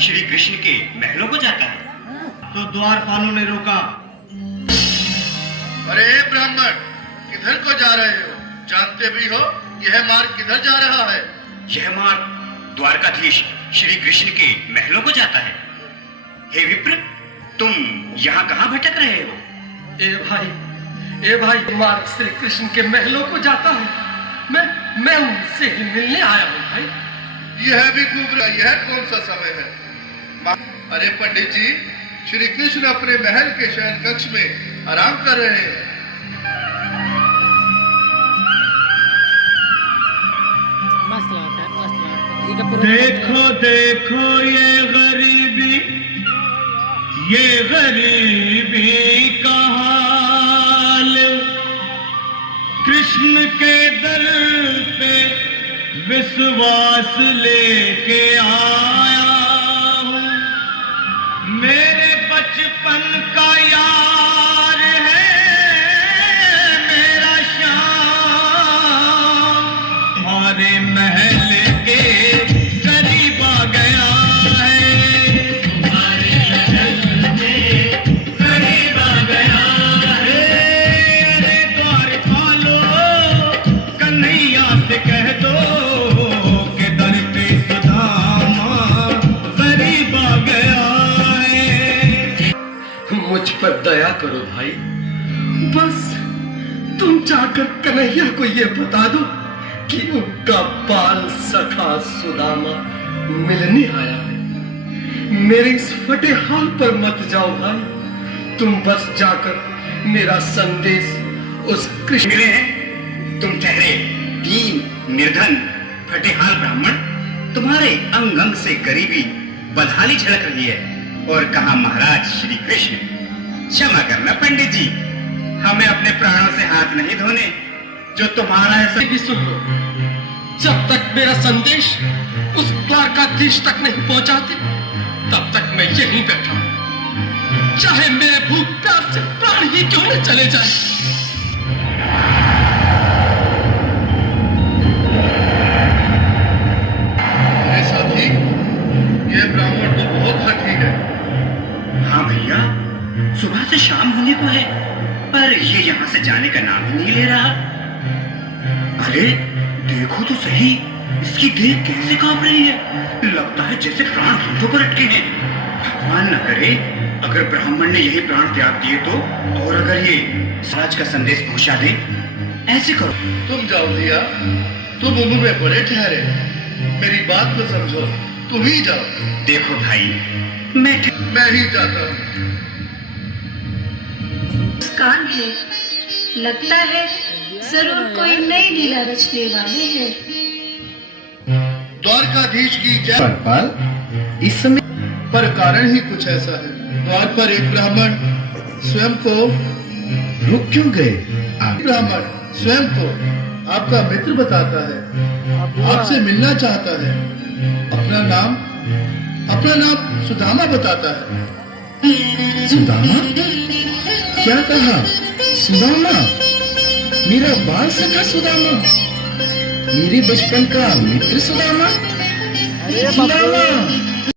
श्री कृष्ण के महलों को जाता है। तो द्वारपालों ने रोका। अरे ब्राह्मण, किधर को जा रहे हो? जानते भी हो यह मार्ग किधर जा रहा है? यह मार्ग द्वारकाधीश श्री कृष्ण के महलों को जाता है। हे विप्र, तुम यहाँ कहाँ भटक रहे हो? ए भाई, मार्ग श्री कृष्ण के महलों को जाता है। मैं उनसे ही मिलने आया हूँ भाई। यह भी खूब रहा, यह कौन सा समय है? अरे पंडित जी, श्री कृष्ण अपने महल के शयन कक्ष में आराम कर रहे हैं। देखो देखो ये गरीबी का हाल, कृष्ण के दर पे विश्वास लेके आया हूँ। मेरे बचपन का यार है मेरा श्याम, हमारे महल के करीब आ गया है। हमारे महल के करीब आ गया है। अरे द्वारपालो, कन्हैया से कह दो कि दर पे सुदामा करीब आ गया है। मुझ पर दया करो भाई, बस तुम जाकर कन्हैया को ये बता दो कि उनका बाल सखा सुदामा मिलने आया है। मेरे इस फटे हाल पर मत जाओ भाई, तुम बस जाकर मेरा संदेश उस कृष्ण। मिले हैं तुम ठहरे दीन निर्धन फटेहाल ब्राह्मण, तुम्हारे अंग अंग से गरीबी बदहाली झलक रही है। और कहा महाराज श्री कृष्ण, क्षमा करना पंडित जी, हमें अपने प्राणों से हाथ नहीं धोने, जो तुम्हारा ऐसा भी सुन लो, जब तक मेरा संदेश उस द्वारकाधीश तक नहीं पहुंचाते तब तक मैं यहीं बैठा हूं, चाहे मेरे भूख प्यास से प्राण ही क्यों न चले जाए। अरे साथी, यह ब्राह्मण तो बहुत हठी है। हाँ भैया, सुबह से शाम होने को है, पर ये यहाँ से जाने का नाम ही नहीं ले रहा। अरे देखो तो सही, इसकी देह कैसे कांप रही है, लगता है जैसे प्राण हाथों पर अटके हैं। भगवान न करे अगर ब्राह्मण ने यही प्राण त्याग दिए तो, और अगर ये समाज का संदेश पहुंचा दे। ऐसे करो, तुम जाओ भैया, तुम उम्र में बड़े ठहरे, मेरी बात को समझो, तुम ही जाओ। देखो भाई, मैं ही जाता हूँ। मुस्कान है, लगता है जरूर कोई नई लीला रचने वाले हैं। द्वारकाधीश की जय। द्वारपाल, इस समय पर कारण ही कुछ ऐसा है। द्वार पर एक ब्राह्मण स्वयं को रुक क्यों गए? ब्राह्मण स्वयं को आपका मित्र बताता है, आपसे मिलना चाहता है। अपना नाम सुदामा बताता है। सुदामा? क्या कहा? सुदामा? मेरा बाल सखा सुदामा, मेरे बचपन का मित्र सुदामा? सुदामा